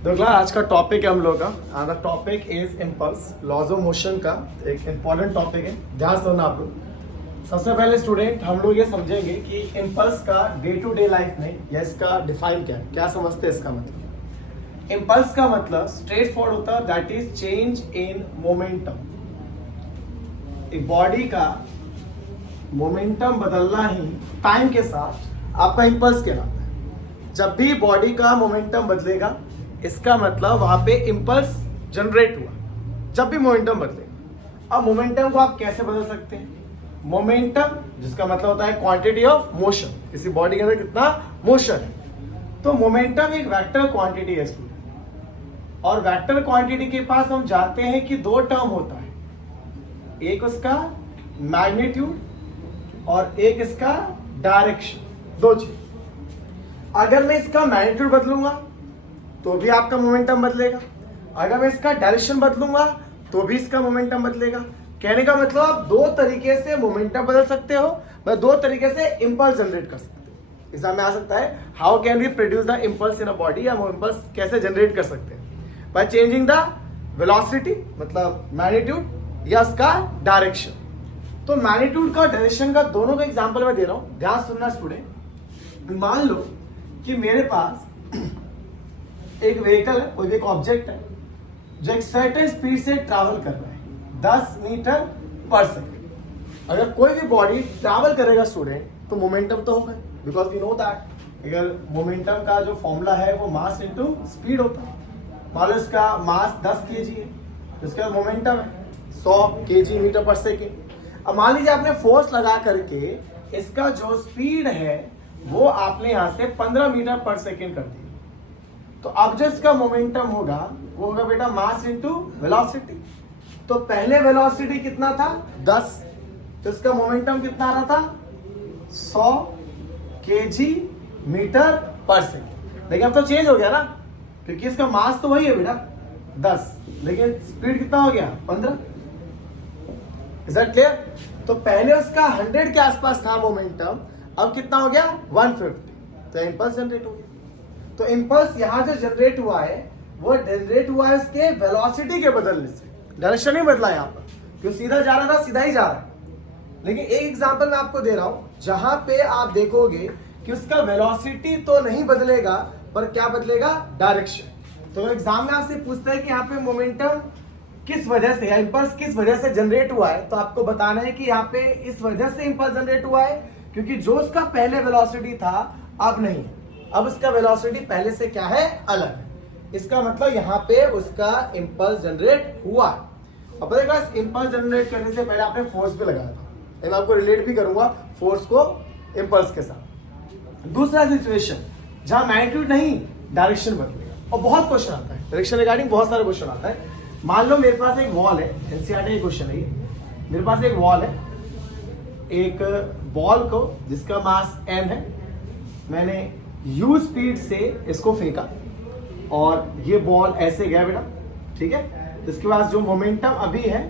देखो आज का टॉपिक है हम लोग का the topic is impulse laws of motion का एक इम्पॉर्टेंट टॉपिक है। ध्यान से सुनना आप लोग। सबसे पहले स्टूडेंट हम लोग ये समझेंगे कि इम्पल्स का डे टू डे लाइफ में या इसका डिफाइन क्या है, क्या समझते हैं इसका मतलब। इम्पल्स का मतलब स्ट्रेट फॉरवर्ड होता है, that is change in momentum. एक बॉडी का मोमेंटम बदलना ही टाइम के साथ आपका इम्पल्स कहलाता है। जब भी बॉडी का मोमेंटम बदलेगा इसका मतलब वहां पे इम्पल्स जनरेट हुआ। जब भी मोमेंटम बदलेगा, अब मोमेंटम को आप कैसे बदल सकते हैं? मोमेंटम जिसका मतलब होता है क्वांटिटी ऑफ मोशन, किसी बॉडी के अंदर कितना मोशन है। तो मोमेंटम एक वेक्टर क्वांटिटी है स्टूडेंट, और वेक्टर क्वांटिटी के पास हम जानते हैं कि दो टर्म होता है, एक उसका मैग्नीट्यूड और एक इसका डायरेक्शन। दो चीज। अगर मैं इसका मैग्नीट्यूड बदलूंगा तो भी आपका मोमेंटम बदलेगा, अगर मैं इसका डायरेक्शन बदलूंगा तो भी इसका मोमेंटम बदलेगा। कहने का मतलब आप दो तरीके से मोमेंटम बदल सकते हो, मैं दो तरीके से इंपल्स जनरेट कर सकते हो। एग्जाम में आ सकता है how can we produce the impulse in a body, या वो इंपल्स कैसे जनरेट कर सकते हैं? बाय चेंजिंग द वेलोसिटी मतलब मैग्नीट्यूड या उसका डायरेक्शन। तो मैग्नीट्यूड का डायरेक्शन का दोनों का एग्जाम्पल मैं दे रहा हूं, ध्यान सुनना स्टूडेंट। मान लो कि मेरे पास एक व्हीकल है, कोई भी एक ऑब्जेक्ट है जो एक सर्टेन स्पीड से ट्रैवल कर रहा है 10 मीटर पर सेकेंड। अगर कोई भी बॉडी ट्रैवल करेगा स्टूडेंट तो मोमेंटम तो होगा, बिकॉज वी नो दैट अगर मोमेंटम का जो फॉर्मूला है वो मास इनटू स्पीड होता है। मान लो इसका मास 10 kg है, इसका मोमेंटम है 100 kg मीटर पर सेकेंड। अब मान लीजिए आपने फोर्स लगा करके इसका जो स्पीड है वो आपने यहां से 15 मीटर पर सेकेंड कर दिया, तो अब जो इसका मोमेंटम होगा वो होगा बेटा मास इनटू वेलोसिटी। तो पहले वेलोसिटी कितना था 10, तो इसका मोमेंटम कितना आ रहा था 100 kg मीटर पर सेकेंड। लेकिन अब तो चेंज हो गया ना, क्योंकि इसका मास तो वही है बेटा 10, लेकिन स्पीड कितना हो गया 15। Is that clear? तो पहले उसका 100 के आसपास था मोमेंटम, अब कितना हो गया 150, तो इम्पल्स जनरेट हो गया। तो इम्पल्स यहां जो जनरेट हुआ है वो जनरेट हुआ है उसके वेलोसिटी के बदलने से, डायरेक्शन नहीं बदला यहां पर, क्यों सीधा जा रहा था सीधा ही जा रहा है। लेकिन एक एग्जांपल मैं आपको दे रहा हूं जहां पे आप देखोगे कि उसका वेलोसिटी तो नहीं बदलेगा पर क्या बदलेगा, डायरेक्शन। तो एग्जाम में आपसे पूछता है कि यहाँ पे मोमेंटम किस वजह से या इम्पल्स किस वजह से जनरेट हुआ है, तो आपको बताना है कि यहाँ पे इस वजह से इम्पल्स जनरेट हुआ है क्योंकि जो उसका पहले वेलोसिटी था अब नहीं, अब उसका वेलोसिटी पहले से क्या है, अलग है। इसका मतलब यहाँ पे उसका इम्पल्स जनरेट हुआ। अब पता है इम्पल्स जनरेट करने से पहले आपने फोर्स भी लगाया था, मैं आपको रिलेट भी करूंगा फोर्स को इम्पल्स के साथ। दूसरा सिचुएशन जहां मैग्नीट्यूड नहीं डायरेक्शन बदलेगा, और बहुत क्वेश्चन आता है डायरेक्शन रिगार्डिंग, बहुत सारे क्वेश्चन आता है। मान लो मेरे पास एक वॉल है, एनसीईआरटी का क्वेश्चन है ये। मेरे पास एक वॉल है, एक बॉल को जिसका मास m है, मैंने u स्पीड से इसको फेंका और ये बॉल ऐसे गया बेटा, ठीक है। तो इसके पास जो मोमेंटम अभी है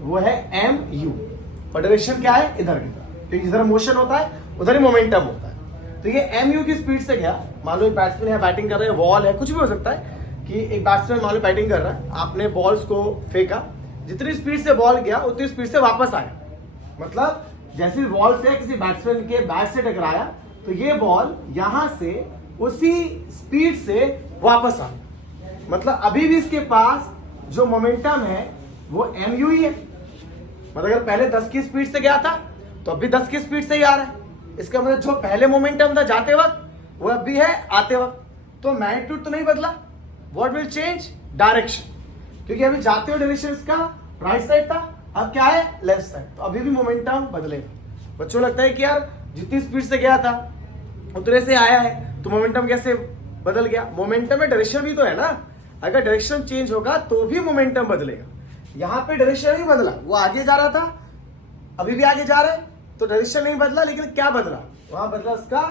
वो है mu, और डायरेक्शन क्या है, इधर की तरफ। तो जिधर मोशन होता है उधर ही मोमेंटम होता है। तो ये mu की स्पीड से गया। मान लो एक बैट्समैन है बैटिंग कर रहे हैं, वॉल है, कुछ भी हो सकता है कि एक बैट्समैन मान लो बैटिंग कर रहा है, आपने बॉल्स को फेंका, जितनी स्पीड से बॉल गया उतनी स्पीड से वापस आया। मतलब जैसे बॉल से किसी बैट्समैन के बैट से टकराया तो ये बॉल यहां से उसी स्पीड से वापस आ, मतलब अभी भी इसके पास जो मोमेंटम है वो mu ही है। मतलब अगर पहले 10 की स्पीड से गया था तो अभी 10 की स्पीड से ही आ रहा है। इसका मतलब जो पहले मोमेंटम था जाते वक्त वो अब भी है आते वक्त। तो मैग्नीट्यूड तो नहीं बदला, व्हाट विल चेंज, डायरेक्शन, क्योंकि अभी जाते हुए डायरेक्शन इसका राइट साइड था, अब क्या है लेफ्ट साइड, तो अभी भी मोमेंटम बदलेगा। बच्चों लगता है कि यार जितनी स्पीड से गया था उतने से आया है तो मोमेंटम कैसे बदल गया? मोमेंटम में डायरेक्शन भी तो है ना, अगर डायरेक्शन चेंज होगा तो भी मोमेंटम बदलेगा। यहाँ पे डायरेक्शन नहीं बदला, वो आगे जा रहा था अभी भी आगे जा रहा है, तो डायरेक्शन नहीं बदला, लेकिन क्या बदला, वहां बदला उसका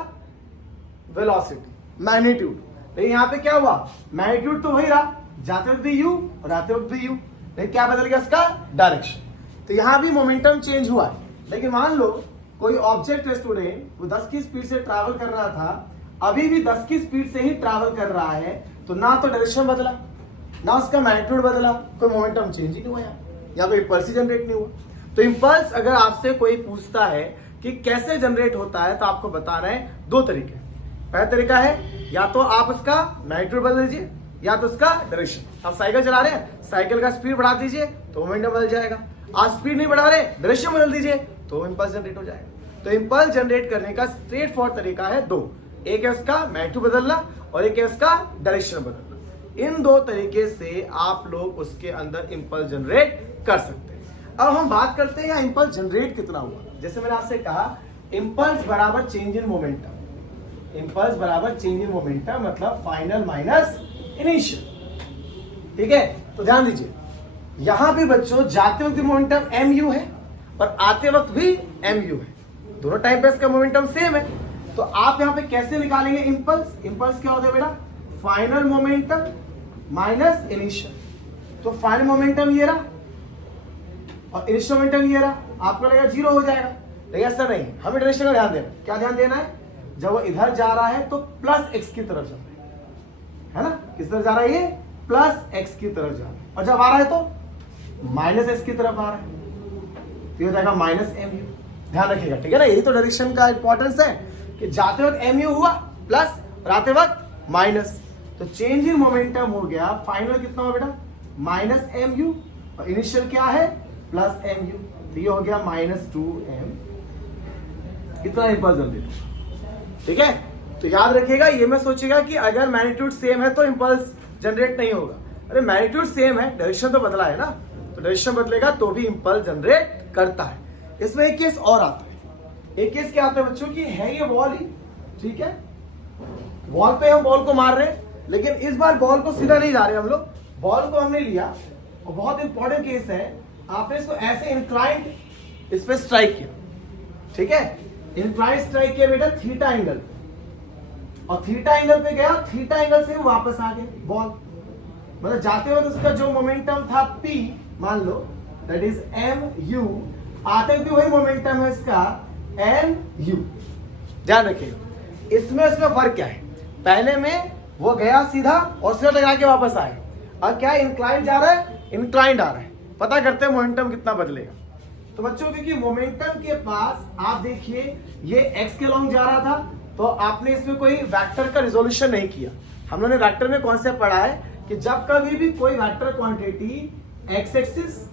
वेलोसिटी मैग्नीट्यूड। लेकिन यहाँ पे क्या हुआ, मैग्नीट्यूड तो वही रहा, जाते वक्त भी u और आते वक्त भी u, लेकिन क्या बदल गया उसका डायरेक्शन। तो यहाँ भी मोमेंटम चेंज हुआ है। लेकिन मान लो कोई ऑब्जेक्ट है स्टूडेंट, वो 10 की स्पीड से ट्रैवल कर रहा था, अभी भी 10 की स्पीड से ही ट्रैवल कर रहा है, तो ना तो डायरेक्शन बदला, ना उसका मैग्नीट्यूड बदला, कोई मोमेंटम चेंज ही नहीं हुआ यहाँ पे इम्पल्स ही जनरेट नहीं हुआ। तो इम्पल्स अगर आपसे कोई पूछता है कि कैसे जनरेट होता है तो आपको बताना है दो तरीके। पहला तरीका है या तो आप उसका मैग्नीट्यूड बदल दीजिए या तो उसका डायरेक्शन। आप साइकिल चला रहे हैं, साइकिल का स्पीड बढ़ा दीजिए तो मोमेंटम बदल जाएगा। आप स्पीड नहीं बढ़ा रहे, डायरेक्शन बदल दीजिए तो इम्पल्स जनरेट हो जाएगा। तो इम्पल्स जनरेट करने का स्ट्रेट फॉरवर्ड तरीका है दो, एक है उसका मैग्नीट्यूड बदलना और एक है उसका डायरेक्शन बदलना। इन दो तरीके से आप लोग उसके अंदर इम्पल्स जनरेट कर सकते हैं। अब हम बात करते हैं इम्पल्स जनरेट कितना हुआ। जैसे मैंने आपसे कहा इम्पल्स बराबर चेंज इन मोमेंटम, इम्पल्स बराबर चेंज इन मोमेंटम मतलब फाइनल माइनस इनिशियल। ठीक है, तो ध्यान दीजिए यहां पे बच्चों जाते वक्त मोमेंटम mu है और आते वक्त भी mu है, दोनों टाइम पे इसका मोमेंटम सेम है। तो आप यहां पे कैसे निकालेंगे इम्पल्स? इम्पल्स क्या होता है बेटा? Final momentum minus initial. तो फाइनल मोमेंटम ये रहा और इनिशियल मोमेंटम ये रहा, आपको लगेगा जीरो हो जाएगा, लेकिन ऐसा नहीं। हमें डायरेक्शन का ध्यान देना। क्या ध्यान देना है? जब वो इधर जा रहा है तो प्लस एक्स की तरफ जा रहा है ना, किस तरफ जा रहा है? ये प्लस एक्स की तरफ जा रहा है। और जब आ रहा है तो माइनस एक्स की तरफ आ रहा है, तो ये हो जाएगा माइनस mu। ध्यान रखिएगा, ठीक है ना। यही तो डायरेक्शन का इंपॉर्टेंस है कि जाते वक्त mu हुआ प्लस और आते वक्त माइनस। तो चेंज इन मोमेंटम हो गया, फाइनल कितना हुआ बेटा? माइनस mu और इनिशियल क्या है? Plus mu। तो ये हो गया माइनस 2m। कितना इम्पल्स जनरेट, ठीक है। तो याद रखिएगा, ये मैं सोचेगा कि अगर मैग्नीट्यूड सेम है तो इम्पल्स जनरेट नहीं होगा। अरे मैग्नीट्यूड सेम है, डायरेक्शन तो बदला है ना, तो डायरेक्शन बदलेगा तो भी इम्पल्स जनरेट करता है। इसमें एक केस और आता है। एक केस क्या आता है बच्चों की, है ये वॉल ही, ठीक है, वॉल पे हम बॉल को मार रहे हैं, लेकिन इस बार बॉल को सीधा नहीं जा रहे हम लोग, बॉल को हमने लिया और बहुत इंपॉर्टेंट केस है, आपने इसको ऐसे इंक्लाइंड इस पे स्ट्राइक किया, ठीक है, इंक्लाइंड स्ट्राइक किया बेटा थीटा एंगल, और थीटा एंगल पे गया, थीटा एंगल से वापस आ गया बॉल, मतलब जाते वक्त उसका जो मोमेंटम था P मान लो दैट इज mu, आते भी वही मोमेंटम है इसका mu। ध्यान रखिएगा, इसमें उसमें फर्क क्या है? पहले में वो गया सीधा और सीधा लगा के वापस आया, और क्या इंक्लाइंड जा रहा है, इंक्लाइंड आ रहा है। पता करते हैं मोमेंटम कितना बदलेगा। तो बच्चों क्योंकि मोमेंटम के पास आप देखिए ये x के लॉन्ग जा रहा था, तो आपने इसमें कोई वेक्टर का रिजोल्यूशन नहीं किया। हम लोगों ने वेक्टर में कॉन्सेप्ट पढ़ा है कि जब कभी भी कोई वेक्टर क्वांटिटी x एक्सिस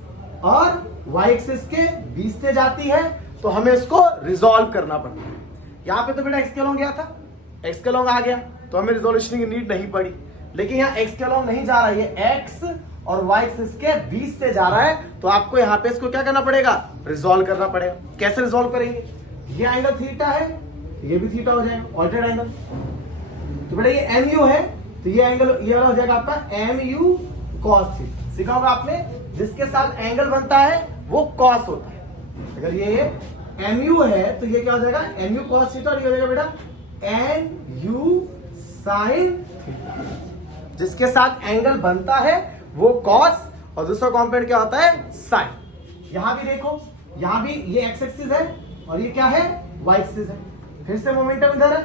और y एक्सिस के बीच से जाती है तो हमें इसको रिजोल्व करना पड़ता है। यहाँ पे तो बेटा x के लॉन्ग गया था, x के लॉन्ग आ गया तो हमें रिजोल्यूशन की नीड नहीं पड़ी, लेकिन यहाँ x के लॉन्ग नहीं जा रहा है, ये x और y एक्सिस के बीच से जा रहा है, तो आपको यहाँ पे इसको क्या करना पड़ेगा? रिजोल्व करना पड़ेगा। कैसे रिजोल्व करेंगे? ये एंगल थीटा है, ये भी थीटा हो जाएगा, ऑल्टरनेट एंगल। तो बेटा ये mu है, तो ये एंगल ये वाला हो जाएगा आपका mu cos थीटा। सीखा होगा आपने, जिसके साथ एंगल बनता है वो cos होता है। अगर ये mu है तो ये क्या हो जाएगा? mu cos थीटा, और ये हो जाएगा बेटा nu sin थीटा। जिसके साथ एंगल बनता है वो cos और दूसरा कॉम्पोनेंट क्या होता है? sin। यहां भी देखो, यहां भी ये x एक्सिस है और ये क्या है? y एक्सिस है। फिर से मोमेंटम इधर है,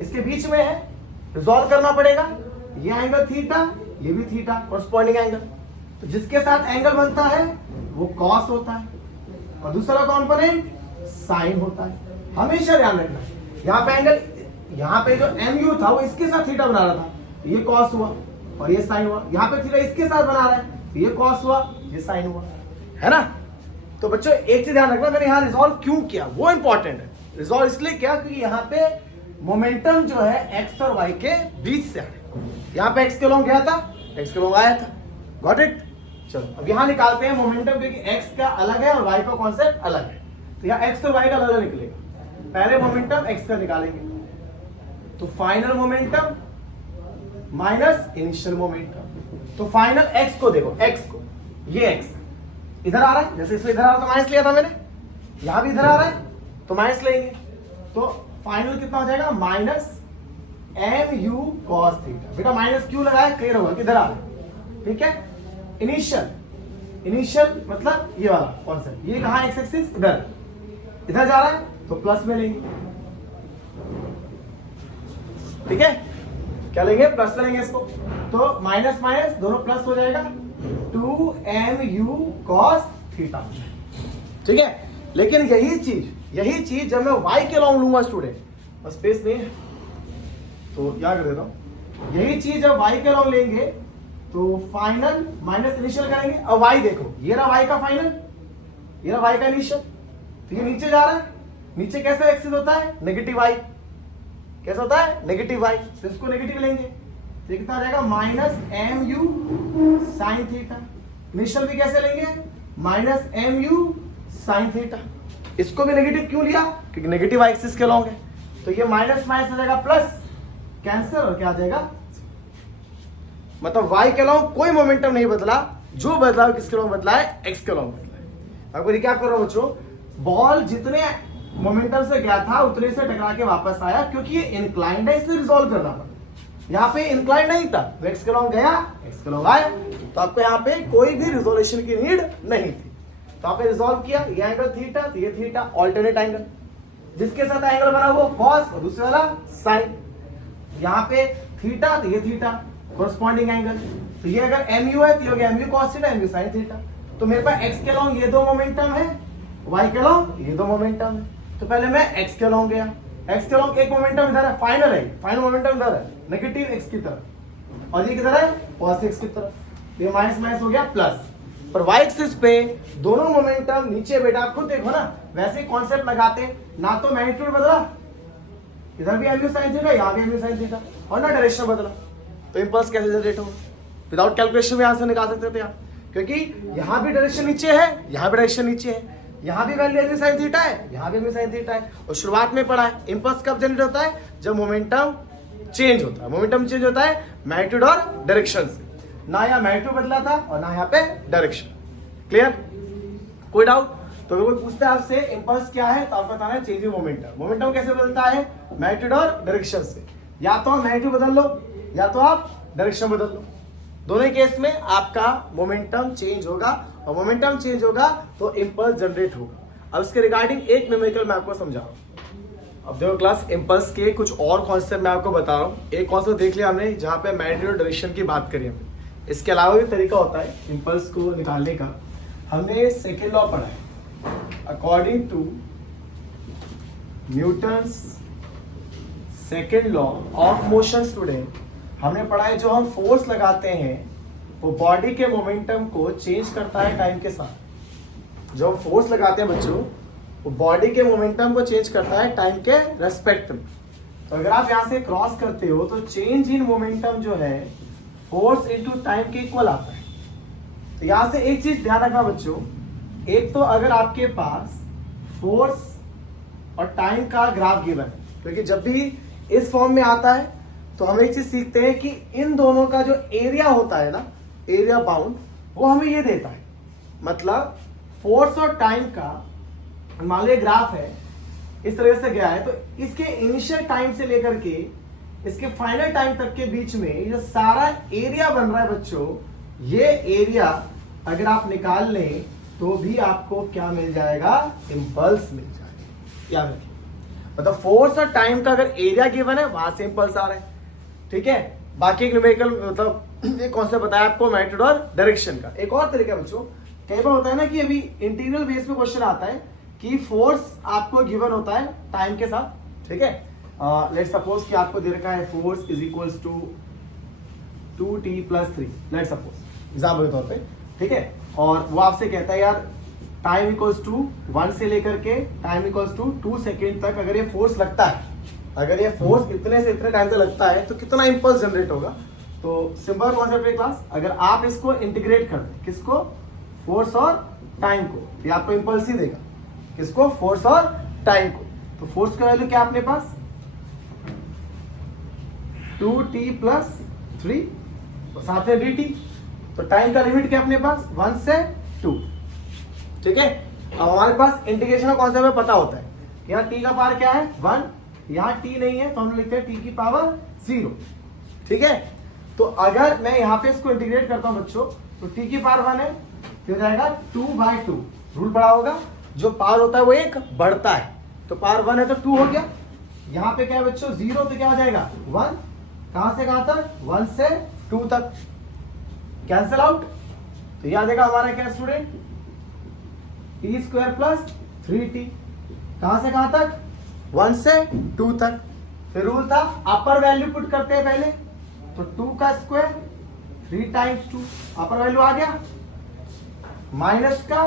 इसके बीच में है, रिजॉल्व करना पड़ेगा। ये एंगल थीटा, ये भी थीटा, कॉरस्पॉन्डिंग एंगल। तो जिसके साथ एंगल बनता है वो cos होता है और दूसरा कंपोनेंट sin होता है। हमेशा ध्यान रखना, यहाँ पे एंगल, यहाँ पे जो mu था वो इसके साथ थीटा बना रहा था, ये cos हुआ और ये sin हुआ। यहाँ पे थीटा इसके साथ बना रहा है, ये cos हुआ, ये sin हुआ, है ना। तो बच्चों एक चीज ध्यान रखना, मैंने यहाँ रिजॉल्व क्यों किया वो इंपॉर्टेंट है। रिजॉल्व इसलिए किया क्योंकि यहाँ पे मोमेंटम जो है x और y के बीच से है। यहाँ पे x के लॉन्ग गया था, x के लॉन्ग आया था, गॉट इट। चलो अब यहाँ निकालते हैं मोमेंटम, क्योंकि x का अलग है और y का कॉन्सेप्ट अलग है, तो यहाँ x और y का अलग निकलेगा। पहले मोमेंटम x का निकालेंगे, तो final momentum minus initial momentum. तो फाइनल x को देखो, x को, ये x इधर आ रहा है, जैसे इसमें इधर आ रहा था माइनस लिया था मैंने, यहां भी इधर आ रहा है तो माइनस लेंगे, तो फाइनल कितना हो जाएगा? Minus mu cos theta. बेटा माइनस क्यों लगाया? क्लियर होगा किधर आ रहा है, ठीक है। इनिशियल, इनिशियल मतलब ये वाला कॉन्सेप्ट, ये कहां एक्स एक्सिस? इधर, इधर जा रहा है तो प्लस में लेंगे, ठीक है। क्या लेंगे, प्लस लेंगे इसको, तो माइनस माइनस दोनों प्लस हो जाएगा 2mu cos थीटा। ठीक है, लेकिन यही चीज जब मैं y के लॉन्ग लूंगा स्टूडेंट, बस स्पेस नहीं है तो क्या कर देता हूं, यही चीज जब y के लॉन्ग लेंगे तो फाइनल माइनस इनिशियल करेंगे। अब y देखो, ये रहा y का फाइनल, ये रहा y का इनिशियल, तो ये नीचे जा रहा है, नीचे कैसे एक्सिस होता है, नेगेटिव y, कैसा होता है, नेगेटिव y, तो इसको नेगेटिव लेंगे तो कितना आ जाएगा minus mu sin theta. Initial भी कैसे लेंगे, माइनस mu sin थीटा। इसको भी नेगेटिव क्यों लिया, क्योंकि नेगेटिव एक्सिस के लॉन्ग है, तो ये माइनस माइनस हो जाएगा प्लस, कैंसिल, और क्या आ जाएगा, मतलब y के लॉन्ग कोई मोमेंटम नहीं बदला, जो बदला किसके लॉन्ग बदला है, x के लॉन्ग बदला है। आपको रिकैप कर रहा हूं बच्चों, बॉल जितने मोमेंटम से गया था उतने से टकरा के वापस आया, क्योंकि ये इंक्लाइंड है, इसलिए रिजॉल्व करना पड़ा। यहाँ पे इंक्लाइंड नहीं था, तो x के लॉन्ग गया, x के लॉन्ग आया, तो आपको यहाँ पे कोई भी रिजोल्यूशन की नीड नहीं थी। तो आपने रिजॉल्व किया, ये एंगल थीटा, तो ये थीटा ऑल्टरनेट एंगल, जिसके साथ एंगल बना वो कॉस और दूसरे वाला साइन, यहाँ पे थीटा तो ये थीटा कोरस्पॉन्डिंग एंगल, तो ये अगर mu है तो ये हो गया mu cos theta, mu sin theta. तो मेरे पास x के लॉन्ग ये दो मोमेंटम है, y के लॉन्ग ये दो मोमेंटम है, तो पहले मैं x के लॉन्ग गया, x के लॉन्ग एक मोमेंटम इधर है, फाइनल है, फाइनल मोमेंटम इधर है नेगेटिव x की तरफ, और ये किधर है पॉजिटिव x की तरफ, तो ये माइनस माइनस हो गया प्लस। पर y एक्सिस पे दोनों मोमेंटम नीचे, बेटा आप खुद देखो ना, वैसे कॉन्सेप्ट लगाते ना, तो मैग्नीट्यूड बदला, इधर भी mu sin थीटा, यहाँ भी mu sin थीटा, और ना डायरेक्शन बदला, तो इंपल्स कैसे जनरेट होगा, विदाउट कैलकुलेशन में आंसर निकाल सकते थे आप, क्योंकि यहाँ भी डायरेक्शन नीचे है, यहाँ भी डायरेक्शन नीचे है, यहाँ भी वैल्यू mu sin थीटा है, यहाँ भी mu sin थीटा है, और शुरुआत में पढ़ा है इंपल्स कब जनरेट होता है, जब मोमेंटम चेंज होता है। मोमेंटम चेंज होता है मैग्नीट्यूड और डायरेक्शन से, ना यहाँ मैग्नीट्यूड बदला था और ना यहाँ पे डायरेक्शन। क्लियर, कोई डाउट? तो अगर कोई पूछता है आपसे इंपल्स क्या है, तो आपको बताना है चेंजिंग मोमेंटम। मोमेंटम कैसे बदलता है, मैग्नीट्यूड और डायरेक्शन से, या तो आप मैग्नीट्यूड बदल लो या तो आप डायरेक्शन बदल लो, दोनों केस में आपका मोमेंटम चेंज होगा, और मोमेंटम चेंज होगा तो इंपल्स जनरेट होगा। अब इसके रिगार्डिंग एक न्यूमेरिकल मैं आपको समझा रहा हूँ। अब देखो क्लास, इंपल्स के कुछ और कॉन्सेप्ट मैं आपको बता रहा हूँ। एक कॉन्सेप्ट देख लिया हमने जहाँ पे मैग्नीट्यूड डायरेक्शन की बात करी हमने, इसके अलावा भी तरीका होता है इंपल्स को निकालने का। हमने सेकेंड लॉ पढ़ा है, according to Newton's second law of motion student, हमने पढ़ा है जो हम फोर्स लगाते हैं वो बॉडी के मोमेंटम को चेंज करता है टाइम के साथ। जो हम फोर्स लगाते हैं बच्चों, वो बॉडी के मोमेंटम को चेंज करता है टाइम के रेस्पेक्ट में। तो अगर आप यहाँ से क्रॉस करते हो तो चेंज इन मोमेंटम जो है फोर्स इनटू टाइम के इक्वल आता है। तो यहाँ से एक चीज ध्यान रखना बच्चों, एक तो अगर आपके पास फोर्स और टाइम का ग्राफ गिवन है, क्योंकि जब भी इस फॉर्म में आता है तो हम एक चीज सीखते हैं कि इन दोनों का जो एरिया होता है ना, एरिया बाउंड, वो हमें ये देता है। मतलब फोर्स और टाइम का मान लो ग्राफ है, इस तरह से गया है, तो इसके इनिशियल टाइम से लेकर के इसके फाइनल टाइम तक के बीच में ये सारा एरिया बन रहा है बच्चों। ये एरिया अगर आप निकाल लें तो भी आपको क्या मिल जाएगा, इंपल्स मिल जाएगा। याद रखिए, मतलब फोर्स और टाइम का अगर एरिया गिवन है वहां से इंपल्स आ रहा है। ठीक है, बाकी एक न्यूमेरिकल मतलब एक कॉन्सेप्ट बताया आपको मैग्नीट्यूड और डायरेक्शन का। एक और तरीका बच्चों, कई बार होता है ना कि अभी इंटीग्रल बेस पे क्वेश्चन आता है कि फोर्स आपको गिवन होता है टाइम के साथ। ठीक है, लेट सपोज कि आपको दे रखा है force is equals to 2t+3, let suppose example के तौर पे। ठीक है, और वो आपसे कहता है यार टाइम इक्वल्स टू 1 से लेकर के टाइम इक्वल्स टू 2 सेकेंड तक अगर ये फोर्स लगता है, अगर ये फोर्स इतने से इतने टाइम तक लगता है तो कितना इंपल्स जनरेट होगा। तो सिंपल कॉन्सेप्ट है क्लास, अगर आप इसको इंटीग्रेट कर दें, किसको, फोर्स और टाइम को, ये आपको इंपल्स ही देगा। किसको, फोर्स और टाइम को। तो फोर्स का वैल्यू क्या अपने पास 2t+3 और साथ में dt। तो टाइम का लिमिट क्या अपने पास 1 से 2। ठीक है, अब हमारे पास इंटीग्रेशन का कॉन्सेप्ट में पता होता है, यहाँ t का पावर क्या है 1, यहाँ t नहीं है तो हम लिखते हैं t की पावर 0। ठीक है, तो अगर मैं यहाँ पे इसको इंटीग्रेट करता हूँ बच्चों, तो t की पावर 1 है तो हो जाएगा 2/2। रूल पड़ा होगा, जो पावर होता है वो एक बढ़ता है, तो पावर 1 है तो 2 हो गया। यहाँ पे क्या है बच्चों 0, तो क्या हो जाएगा 1, कहां से कहां तक, 1 से 2 तक, कैंसिल आउट। तो याद देगा हमारा क्या student, T square plus 3t, कहां से कहां तक, 1 से 2 तक। फिर रूल था अपर वैल्यू पुट करते हैं पहले, तो 2 का स्क्वायर 3 टाइम्स 2, अपर वैल्यू आ गया, माइनस का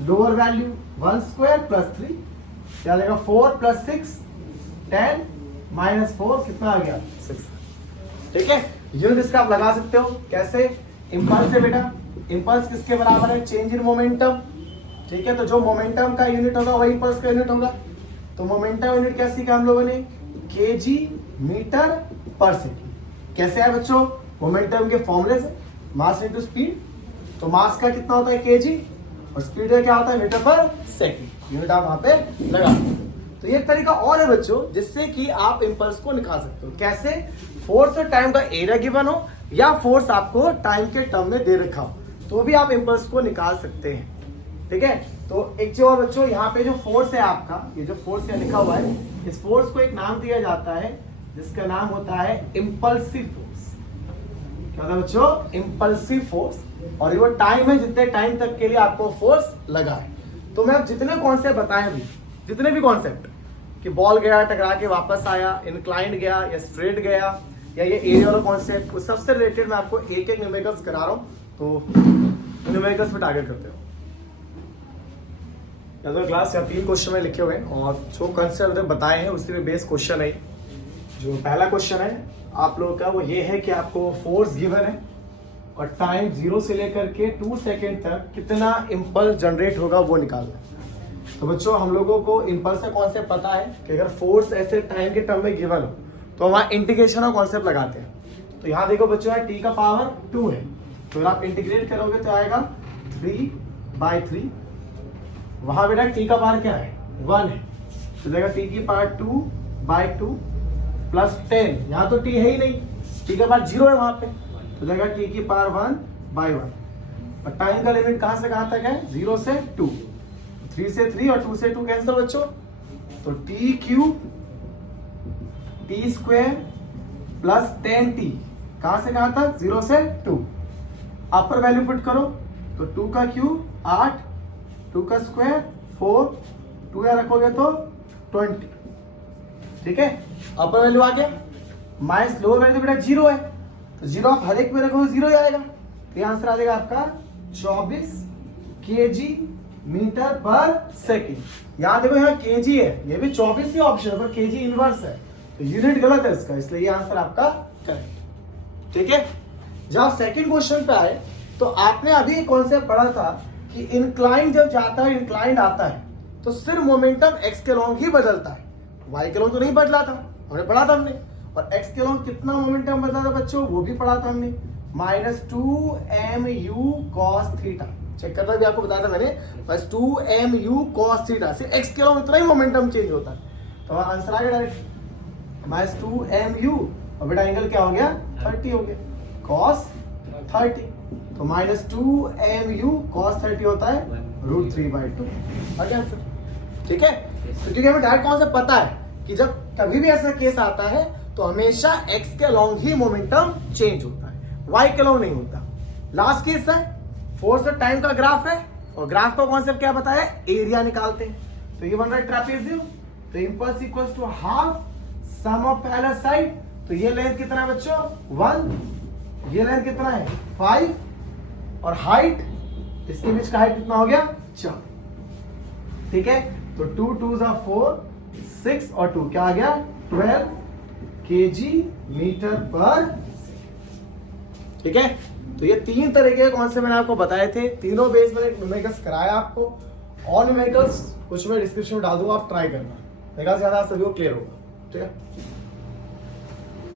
लोअर वैल्यू 1 स्क्वायर प्लस 3, क्या देगा 4 प्लस 6 10 माइनस 4 कितना आ गया 6। ठीक है, यूनिट इसका आप लगा सकते हो कैसे, इंपल्स है बेटा, इंपल्स किसके बराबर है, चेंज इन मोमेंटम। ठीक है, तो जो मोमेंटम का यूनिट होगा वही इंपल्स का यूनिट होगा। तो मोमेंटम यूनिट क्या सीखा हम लोगों ने, केजी मीटर पर सेकेंड। कैसे है बच्चों, मोमेंटम के फॉर्मूले से, मास इनटू स्पीड। तो मास का कितना होता है केजी, और स्पीड का क्या होता है मीटर पर सेकेंड। यूनिट आप वहां पे लगा। तो ये एक तरीका और है बच्चों जिससे कि आप इंपल्स को निकाल सकते हो। कैसे, फोर्स और टाइम का एरिया गिवन हो, या फोर्स आपको टाइम के टर्म में दे रखा हो, तो भी आप इंपल्स को निकाल सकते हैं। ठीक है, तो एक चीज और बच्चों, यहाँ पे जो फोर्स है आपका, ये जो फोर्स यहाँ लिखा हुआ है, इस फोर्स को एक नाम दिया जाता है जिसका नाम होता है इंपल्सिव फोर्स। क्या होता है बच्चों, इंपल्सिव फोर्स। और ये वो टाइम है जितने टाइम तक के लिए आपको फोर्स लगा है। तो मैं अब जितने कॉन्सेप्ट बताए अभी, जितने भी कॉन्सेप्ट कि बॉल गया टकरा के वापस आया, इंक्लाइंड गया या स्ट्रेट गया, या ये एरिया वाला कॉन्सेप्ट, उस सबसे रिलेटेड मैं आपको एक एक न्यूमेरिकल्स करा रहा हूँ। तो न्यूमेरिकल्स पे टारगेट करते हो। तो क्लास या 3 क्वेश्चन में लिखे हुए हैं, और जो कंसेप्ट बताए हैं उसी में बेस क्वेश्चन है। जो पहला क्वेश्चन है आप लोगों का वो ये है कि आपको फोर्स गिवन है और टाइम 0 से लेकर के 2 सेकेंड तक कितना इंपल्स जनरेट होगा वो निकालना है। तो बच्चों हम लोगों को इंपल्स का कॉन्सेप्ट पता है कि अगर फोर्स ऐसे टाइम के टर्म में गिवन हो तो वहाँ इंटीग्रेशन का कॉन्सेप्ट लगाते हैं। तो यहाँ देखो बच्चों टी का पावर 2 है, तो अगर आप इंटीग्रेट करोगे तो आएगा 3/3। वहां बेटा टी का पावर क्या है 1 है, तो जाएगा टी की पावर 2/2 प्लस 10, यहाँ तो टी है ही नहीं, टी का पावर 0 है वहां पे, तो जाएगा टी की पावर 1/1। और टाइम का लिमिट कहां से कहां तक है, 0 से 2, 3 से 3 और 2 से 2 कैंसिल बच्चों, तो T cube T square plus 10t, कहां से कहां तक 0 से 2। अपर वैल्यू पुट करो, तो 2 का क्यूब 8, 2 का स्क्वायर 4, 2 यहाँ रखोगे तो 20। ठीक है, अपर वैल्यू आ गया, माइनस लोअर वैल्यू बेटा 0 है, तो 0 आप हर एक में रखोगे 0 ही आएगा। तो ये आंसर आ जाएगा आपका 24 kg मीटर पर सेकेंड। यहाँ देखो यहाँ kg है, ये भी 24 ही ऑप्शन है पर kg इनवर्स है, तो यूनिट गलत है इसका, इसलिए ये आंसर आपका करेक्ट। ठीक है, जब आप सेकेंड क्वेश्चन पे आए तो आपने अभी एक कॉन्सेप्ट पढ़ा था कि इंक्लाइन जब जाता है, इंक्लाइंड आता है, तो सिर्फ मोमेंटम एक्स के लॉन्ग ही बदलता है, वाई के लॉन्ग तो नहीं बदला था, हमने पढ़ा था हमने। और एक्स के लॉन्ग कितना मोमेंटम बदला था बच्चों, वो भी पढ़ा था हमने, -2mu cos थीटा। चेक करना भी आपको बताया था मैंने, बस 2mu cos थीटा से एक्स के लॉन्ग इतना ही मोमेंटम चेंज होता है। तो आंसर आ गया डायरेक्ट -2mu, और बेटा एंगल क्या हो गया 30 हो गया, cos 30, तो -2mu cos 30 होता है √3/2। आंसर ठीक है, तो क्योंकि हमें डायरेक्ट कॉन्सेप्ट पता है कि जब कभी भी ऐसा केस आता है तो हमेशा x के लॉन्ग ही मोमेंटम चेंज होता है, y के लॉन्ग नहीं होता। लास्ट केस है फोर्स और टाइम का ग्राफ है, और ग्राफ का कॉन्सेप्ट क्या बताया, एरिया निकालते हैं। तो ये बन रहा है ट्रेपेजियम, तो impulse equals to half sum of parallel side. तो ये लेंथ कितना है बच्चों 1, ये लेंथ कितना है 5, और हाइट इसके बीच का हाइट कितना हो गया 4। ठीक है, तो 2 2s are 4, 6 और 2 क्या आ गया 12 kg मीटर पर। ठीक है, तो ये 3 तरीके के कॉन्सेप्ट मैंने आपको बताए थे, तीनों बेस मैंने न्यूमेरिकल्स कराया आपको, और न्यूमेरिकल्स कुछ मैं डिस्क्रिप्शन में डाल दूंगा, आप ट्राई करना, मेरे ख्याल से ज्यादा सभी को क्लियर होगा। ठीक है।